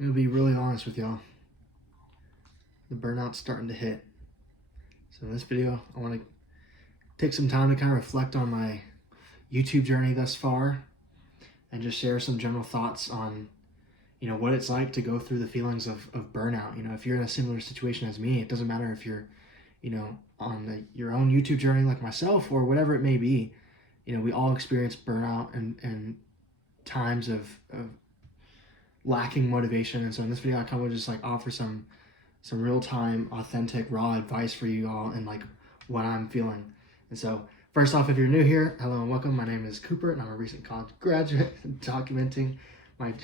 I'm gonna be really honest with y'all. The burnout's starting to hit. So in this video, I want to take some time to kind of reflect on my YouTube journey thus far and just share some general thoughts on, what it's like to go through the feelings of burnout. If you're in a similar situation as me, it doesn't matter if you're, on your own YouTube journey like myself or whatever it may be. We all experience burnout and times of lacking motivation. And so in this video, I kind of just like offer some real-time, authentic, raw advice for you all and like what I'm feeling. And so first off, if you're new here, hello and welcome. My name is Cooper and I'm a recent college graduate documenting my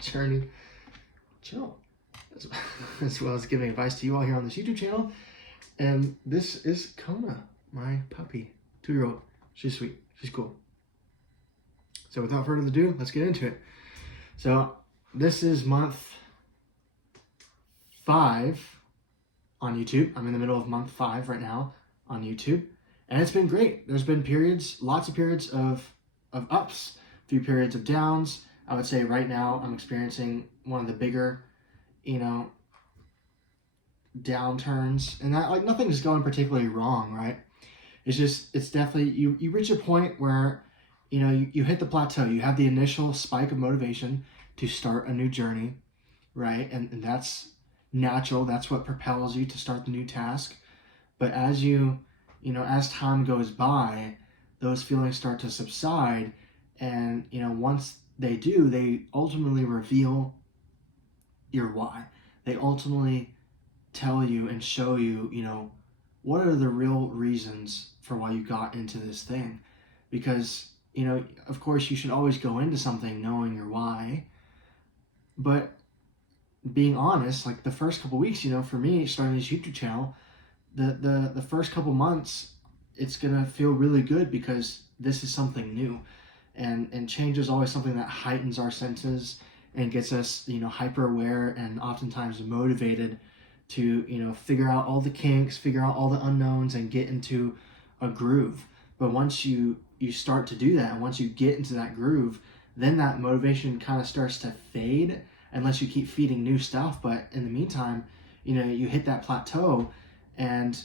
journey, as well as giving advice to you all here on this YouTube channel. And this is Kona, my puppy, 2-year-old. She's sweet, she's cool. So without further ado, let's get into it. So this is month 5 on YouTube. I'm in the middle of month 5 right now on YouTube. And it's been great. There's been lots of periods of ups, a few periods of downs. I would say right now I'm experiencing one of the bigger, downturns. And that, like, nothing's going particularly wrong, right? It's definitely, you reach a point where, you hit the plateau. You have the initial spike of motivation to start a new journey, right? And that's natural. That's what propels you to start the new task. But as as time goes by, those feelings start to subside. And, once they do, they ultimately reveal your why. They ultimately tell you and show you, what are the real reasons for why you got into this thing. Because, of course, you should always go into something knowing your why. But being honest, like the first couple weeks, for me starting this YouTube channel, the first couple months, it's gonna feel really good because this is something new, and change is always something that heightens our senses and gets us, hyper aware and oftentimes motivated to, figure out all the kinks, figure out all the unknowns, and get into a groove. But once you start to do that, and once you get into that groove, then that motivation kind of starts to fade unless you keep feeding new stuff. But in the meantime, you hit that plateau and,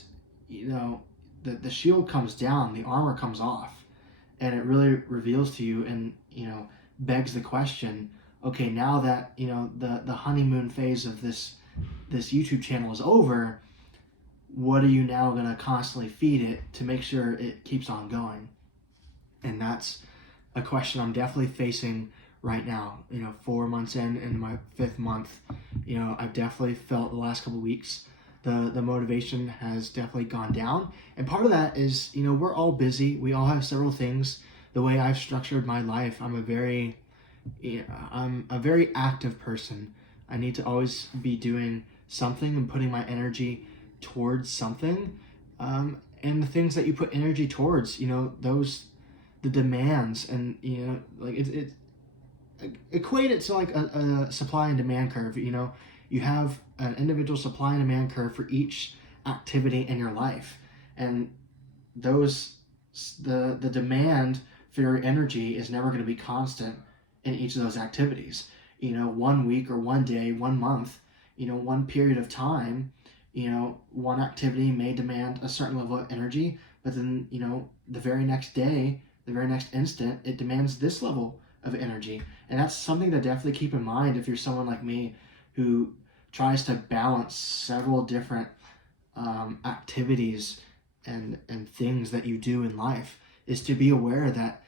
the shield comes down, the armor comes off, and it really reveals to you and, begs the question, okay, now that, the honeymoon phase of this YouTube channel is over, what are you now going to constantly feed it to make sure it keeps on going? And that's a question I'm definitely facing right now. 4 months in my 5th month, I've definitely felt the last couple of weeks the motivation has definitely gone down. And part of that is, we're all busy. We all have several things. The way I've structured my life, I'm a very active person. I need to always be doing something and putting my energy towards something. And the things that you put energy towards, the demands, and it equate it to like a supply and demand curve. You have an individual supply and demand curve for each activity in your life, and the demand for your energy is never going to be constant in each of those activities. 1 week or 1 day, 1 month, one period of time, one activity may demand a certain level of energy, but then, the very next day, the very next instant, it demands this level of energy. And that's something to definitely keep in mind if you're someone like me who tries to balance several different activities and things that you do in life, is to be aware that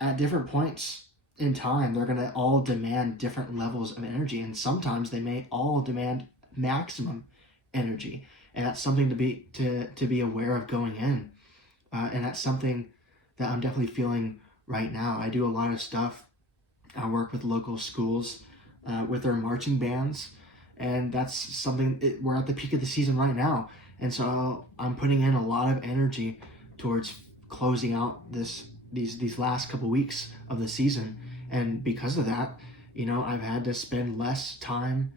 at different points in time, they're going to all demand different levels of energy. And sometimes they may all demand maximum energy. And that's something to be aware of going in. And that's something that I'm definitely feeling right now. I do a lot of stuff. I work with local schools with their marching bands, and that's something, we're at the peak of the season right now. And so I'm putting in a lot of energy towards closing out these last couple weeks of the season. And because of that, I've had to spend less time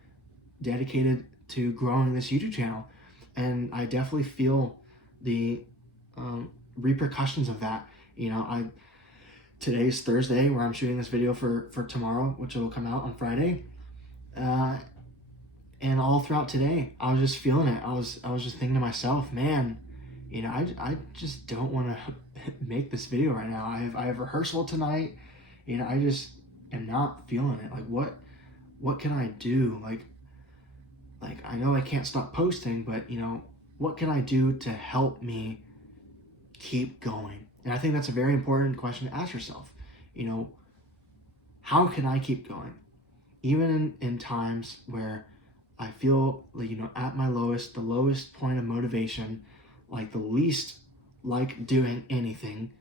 dedicated to growing this YouTube channel. And I definitely feel the repercussions of that. Today's Thursday, where I'm shooting this video for tomorrow, which will come out on Friday. And all throughout today, I was just feeling it. I was just thinking to myself, man, I just don't want to make this video right now. I have rehearsal tonight. I just am not feeling it. Like, what can I do? Like I know I can't stop posting, but what can I do to help me keep going? And I think that's a very important question to ask yourself. How can I keep going? Even in times where I feel like, at my lowest, the lowest point of motivation, like the least like doing anything,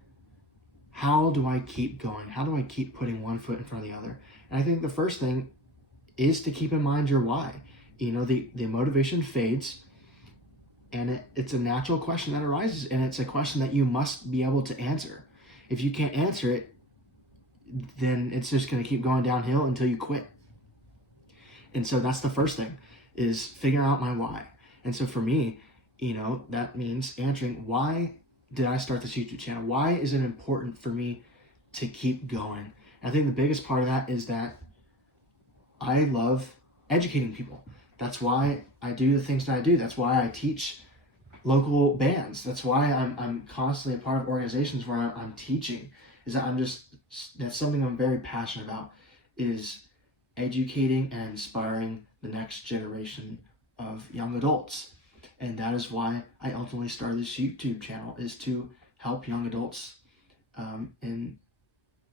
how do I keep going? How do I keep putting one foot in front of the other? And I think the first thing is to keep in mind your why. The motivation fades, and it's a natural question that arises, and it's a question that you must be able to answer. If you can't answer it, then it's just going to keep going downhill until you quit. And so that's the first thing, is figure out my why. And so for me, that means answering, why did I start this YouTube channel? Why is it important for me to keep going? I think the biggest part of that is that I love educating people. That's why I do the things that I do. That's why I teach local bands. That's why I'm constantly a part of organizations where I'm teaching. Is that that's something I'm very passionate about, is educating and inspiring the next generation of young adults. And that is why I ultimately started this YouTube channel, is to help young adults in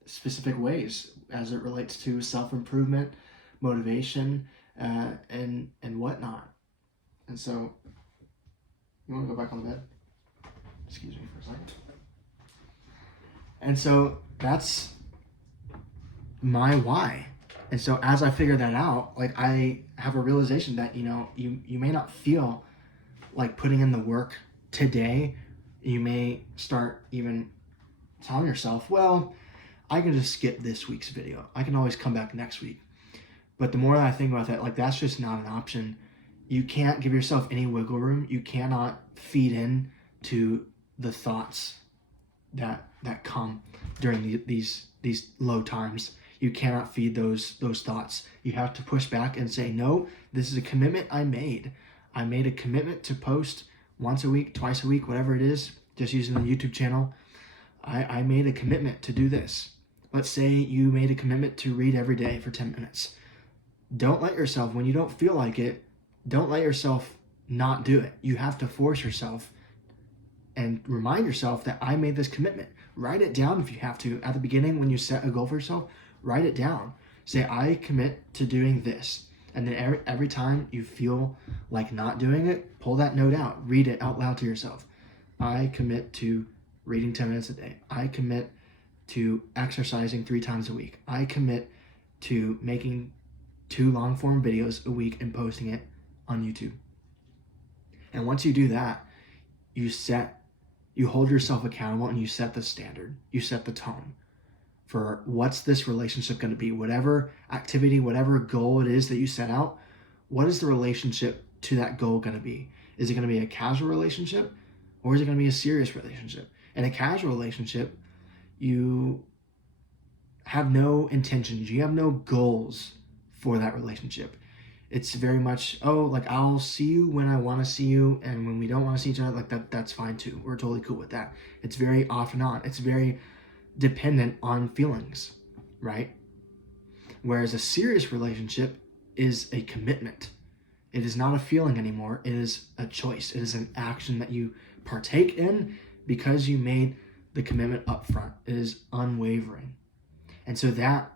specific ways as it relates to self-improvement, motivation, and whatnot. And so, you want to go back on the bed? Excuse me for a second. And so that's my why. And so as I figure that out, like, I have a realization that, you may not feel like putting in the work today. You may start even telling yourself, well, I can just skip this week's video. I can always come back next week. But the more that I think about that, like, that's just not an option. You can't give yourself any wiggle room. You cannot feed in to the thoughts that come during these low times. You cannot feed those thoughts. You have to push back and say, no, this is a commitment I made. I made a commitment to post once a week, twice a week, whatever it is, just using the YouTube channel. I made a commitment to do this. Let's say you made a commitment to read every day for 10 minutes. Don't let yourself, when you don't feel like it, don't let yourself not do it. You have to force yourself and remind yourself that I made this commitment. Write it down if you have to. At the beginning, when you set a goal for yourself, write it down. Say, I commit to doing this. And then every time you feel like not doing it, pull that note out. Read it out loud to yourself. I commit to reading 10 minutes a day. I commit to exercising 3 times a week. I commit to making 2 long-form videos a week and posting it on YouTube. And once you do that, you hold yourself accountable, and you set the standard. You set the tone for what's this relationship going to be. Whatever activity, whatever goal it is that you set out, what is the relationship to that goal going to be? Is it going to be a casual relationship, or is it going to be a serious relationship? In a casual relationship, you have no intentions. You have no goals for that relationship. It's very much, I'll see you when I want to see you, and when we don't want to see each other, that's fine too. We're totally cool with that. It's very off and on. It's very dependent on feelings, right? Whereas a serious relationship is a commitment. It is not a feeling anymore. It is a choice. It is an action that you partake in because you made the commitment up front. It is unwavering. And so that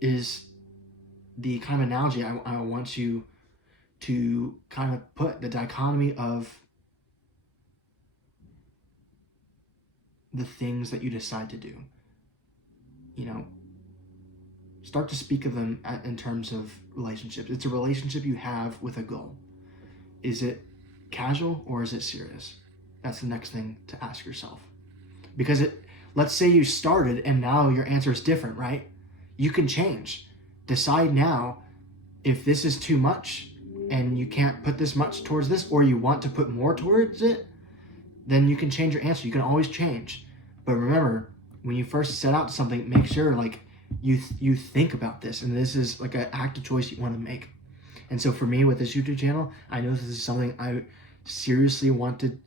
is the kind of analogy I want you to kind of put, the dichotomy of the things that you decide to do. Start to speak of them in terms of relationships. It's a relationship you have with a goal. Is it casual or is it serious? That's the next thing to ask yourself. Because let's say you started and now your answer is different, right? You can change. Decide now if this is too much and you can't put this much towards this, or you want to put more towards it, then you can change your answer. You can always change. But remember, when you first set out to something, make sure you think about this, and this is like an active choice you want to make. And so for me with this YouTube channel, I know this is something I seriously wanted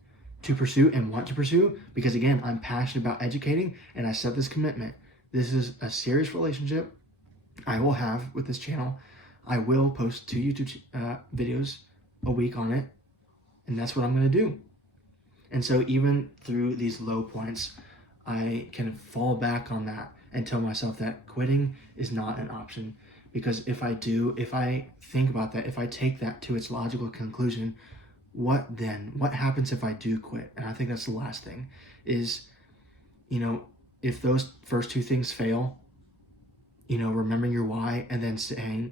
to pursue and want to pursue because, again, I'm passionate about educating, and I set this commitment. This is a serious relationship I will have with this channel. I will post 2 YouTube videos a week on it, and that's what I'm going to do. And so even through these low points, I can fall back on that and tell myself that quitting is not an option. Because if I think about that, if I take that to its logical conclusion, what then? What happens if I do quit? And I think that's the last thing is, if those first 2 things fail, remembering your why and then saying,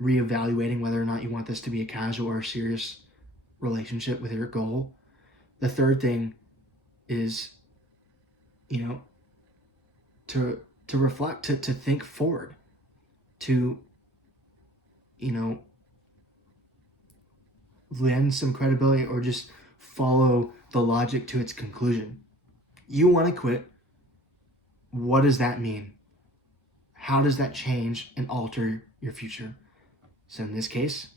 reevaluating whether or not you want this to be a casual or a serious relationship with your goal. The third thing is, to reflect, to think forward, to, lend some credibility or just follow the logic to its conclusion. You want to quit. What does that mean? How does that change and alter your future? So in this case,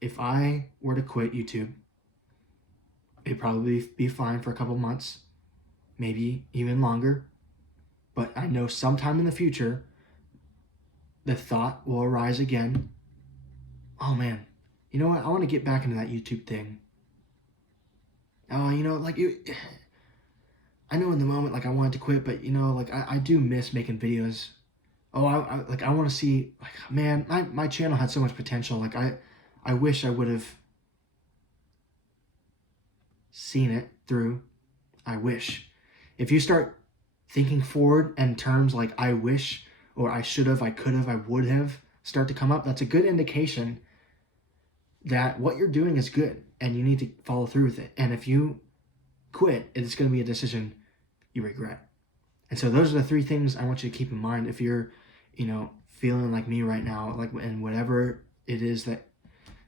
if I were to quit YouTube, it'd probably be fine for a couple months, maybe even longer. But I know sometime in the future, the thought will arise again. Oh man, you know what? I want to get back into that YouTube thing. Oh, I know in the moment, I wanted to quit, but I do miss making videos. Oh, I want to see, man, my channel had so much potential. I wish I would have seen it through. I wish. If you start thinking forward in terms like I wish, or I should have, I could have, I would have, start to come up, that's a good indication that what you're doing is good and you need to follow through with it. And if you quit, it's going to be a decision you regret. And so those are the 3 things I want you to keep in mind if you're, feeling like me right now, and whatever it is that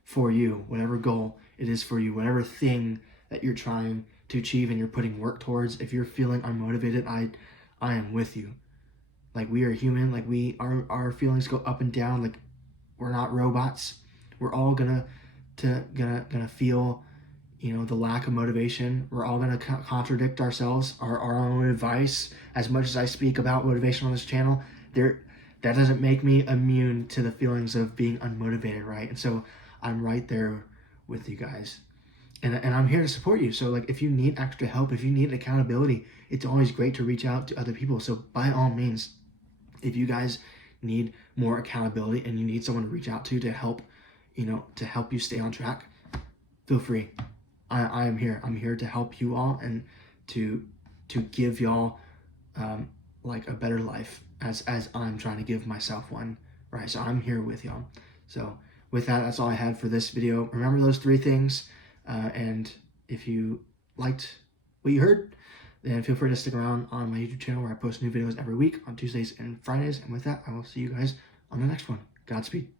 for you, whatever goal it is for you, whatever thing that you're trying to achieve and you're putting work towards, if you're feeling unmotivated, I am with you. We are human, our feelings go up and down, we're not robots. We're all gonna feel, the lack of motivation. We're all gonna contradict ourselves, our own advice. As much as I speak about motivation on this channel, that doesn't make me immune to the feelings of being unmotivated, right? And so I'm right there with you guys. And I'm here to support you. So if you need extra help, if you need accountability, it's always great to reach out to other people. So by all means, if you guys need more accountability and you need someone to reach out to help, to help you stay on track, feel free. I am here. I'm here to help you all and to give y'all a better life as I'm trying to give myself one, right? So I'm here with y'all. So with that, that's all I had for this video. Remember those 3 things. And if you liked what you heard, then feel free to stick around on my YouTube channel where I post new videos every week on Tuesdays and Fridays. And with that, I will see you guys on the next one. Godspeed.